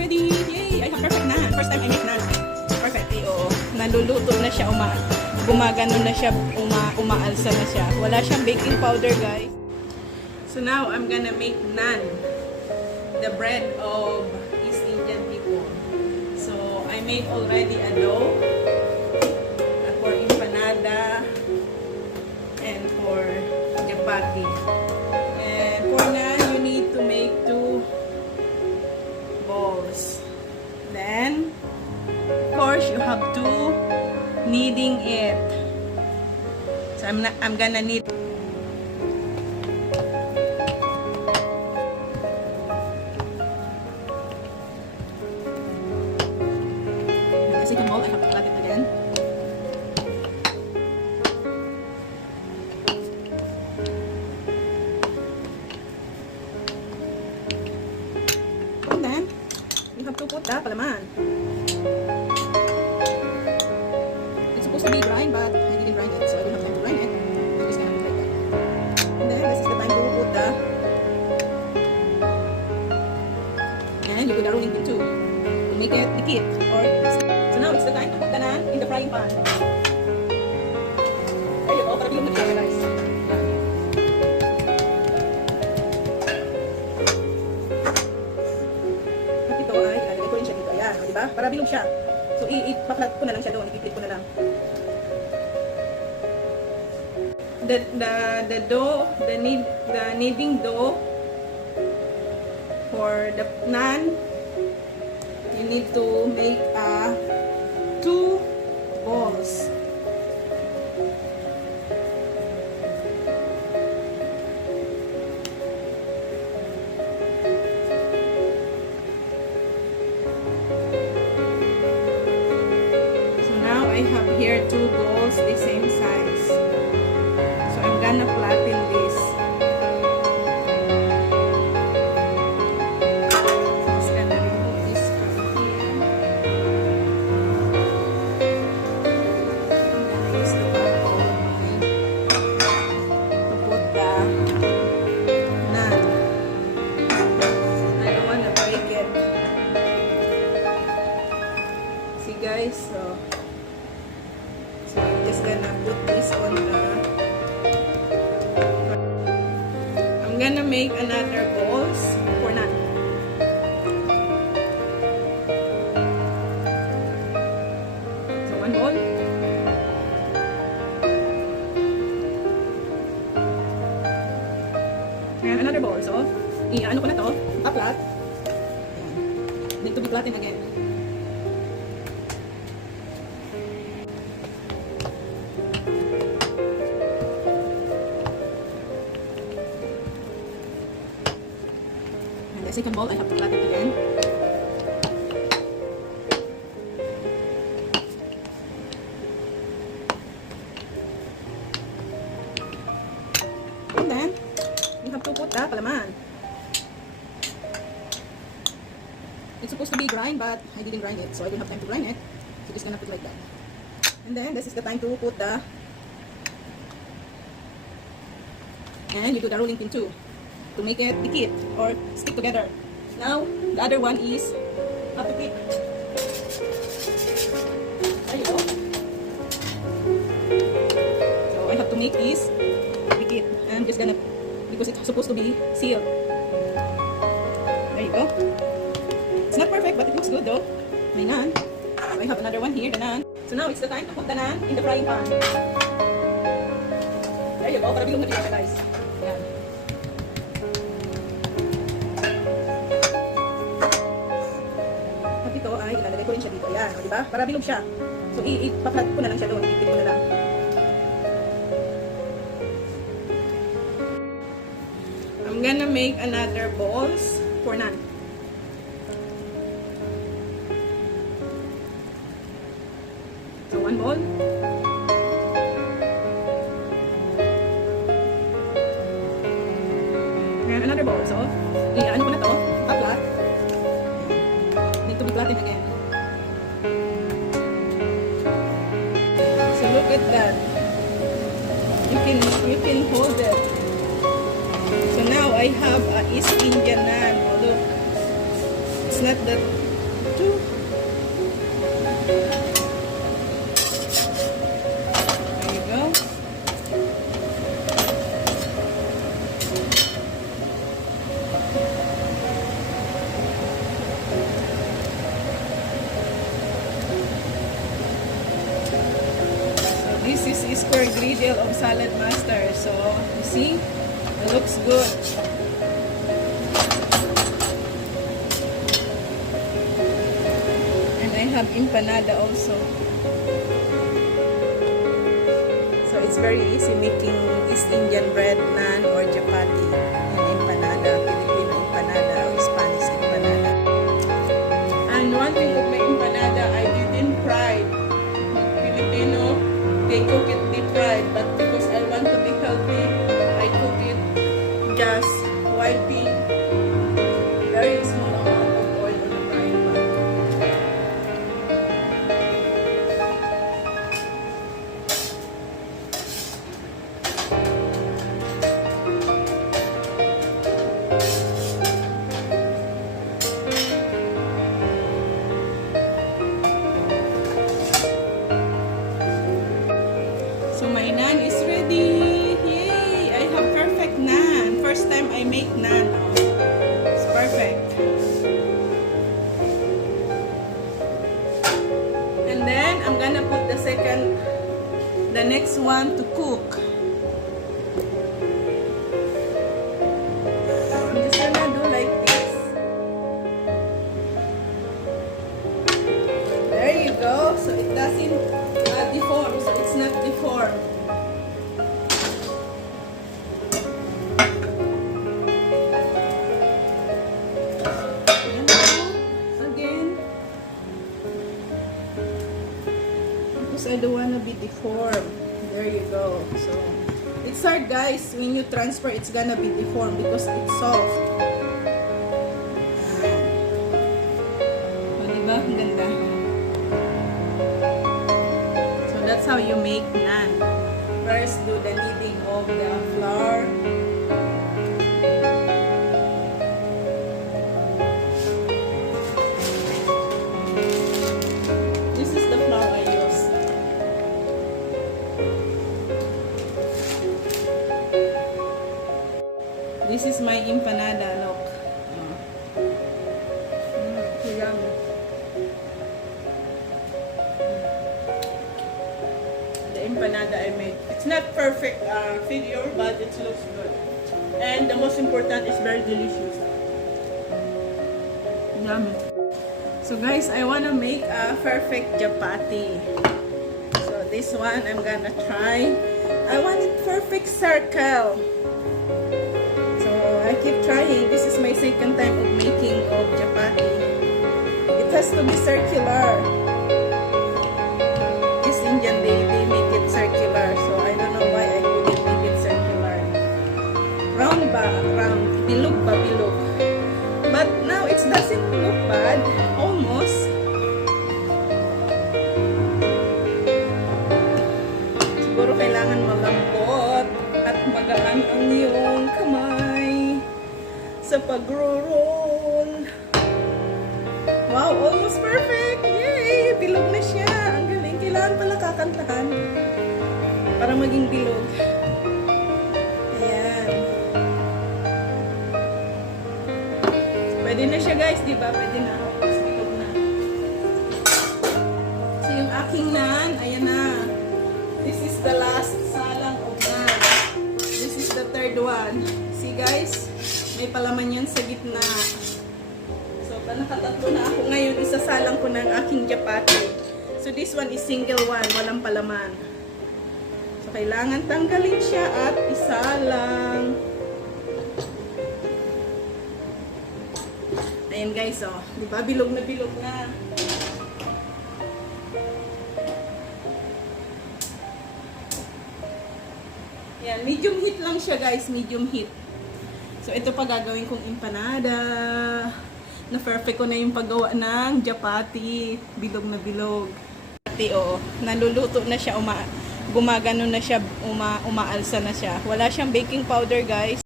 ready. Yay! I have perfect naan. First time I make naan. Perfect. Oo. Naluluto na siya. Gumagano na siya. Umaalsa na siya. Wala siyang baking powder, guys. So now, I'm gonna make naan. The bread of East Indian people. So, I made already a dough. For empanada. And for chapati. And for naan, you need to make 2 balls. Then, of course, you have to kneading it. So I'm gonna knead. The second bowl, I have to flat it again. And then, you have to put the palaman. It's supposed to be grind, but I didn't grind it, so I don't have time to grind it. I'm just gonna put like that. And then, this is the time to put the... And you put the rolling pin too, to make it dikit. So now, it's the time to put the naan in the frying pan. There you go, para bilog na siya, guys. Diba? Para bilog siya. So, ipaplat ko na lang siya doon. Ipiplit ko na lang. The dough, the kneading dough for the naan, you need to make 2 balls. I have here 2 balls the same size. So I'm gonna flatten this. Just gonna remove this from here. I'm gonna use the back of mine to put the naan. I don't wanna break it. See guys, so I'm just gonna put this on the... I'm gonna make another balls for naan. So 1 ball. And another ball. So, ano ko na to? Aplat. Need to be flattened again. The second bowl, I have to flatten it again. And then, you have to put the palaman. It's supposed to be grind, but I didn't grind it, so I don't have time to grind it. So just gonna put like that. And then, this is the time to put the... And you do the rolling pin too, to make it dikit or stick together. Now, the other one is how to pick. There you go. So, I have to make this dikit. I'm just gonna, because it's supposed to be sealed. There you go. It's not perfect, but it looks good though. My naan. So, I have another one here, the naan. So now, it's the time to put the naan in the frying pan. There you go. Para bilog na siya, guys. Yan. At ito ay ilalagay ko rin siya dito. Yan, o diba? Para bilog siya. So, ipaplat ko na lang siya doon. Ipipit ko na lang. I'm gonna make another balls for naan. So, 1 ball. And another ball. So, ano ko na to? Aplat. Need to be flattened again. So, look at that. You can hold it. So, now I have a East Indian naan. Oh, look. it's not that too. There you go. So this is square griddle of salad master. So you see, it looks good. Have empanada also. So it's very easy making East Indian bread, naan or chapati, and empanada, Filipino empanada or Spanish empanada. And one thing with my empanada, I didn't fry. Filipino, they cook it deep fried, but because I want to be healthy, I cook it just wiping very small amount of oil on the frying pan. So my naan is ready. Yay! I have perfect naan. First time I make naan. Oh, it's perfect. And then I'm gonna put the next one to cook. So I'm just gonna do like this. There you go. So it doesn't deform. So it's not deformed. Again. Because I don't want to be deformed. There you go. So it's hard, guys. When you transfer, it's gonna be deformed because it's soft. O, diba? Ang ganda. That's how you make naan. First, do the kneading of the flour. This is the flour I use. This is my empanada, look. Yummy. Empanada I made. It's not perfect figure, but it looks good. And the most important is very delicious. Yummy. So guys, I want to make a perfect chapati. So this one I'm gonna try. I want it perfect circle. So I keep trying. This is my second time of making of chapati. It has to be circular. Indian, they make it circular, so I don't know why I couldn't make it circular. Round ba? Round. Bilog ba? Bilog. But now it doesn't look bad. Almost. Siguro kailangan malambot at magaan ang iyong kamay sa pag-roll. Wow, almost perfect! Yay! Bilog na siya. Kailangan pala kakantahan para maging bilog. Ayan. Pwede na siya, guys, di ba? Pwede na. Tapos bilog na. So yung aking naan, ayan na. This is the last salang of naan. This is the third one. See, guys? May palaman yan sa gitna. So, nakatatlo na ako ngayon. Isasalang ko ng aking chapati. So this one is single one, walang palaman. So kailangan tanggalin siya at isalang. Ayan guys, oh, di ba bilog na bilog na. Ayan, medium heat lang siya guys, medium heat. So ito pa gagawin kong empanada. Na perfect ko na yung paggawa ng chapati. Bilog na bilog. Oo, naluluto na siya, gumagano na siya, umaalsa na siya. Wala siyang baking powder, guys.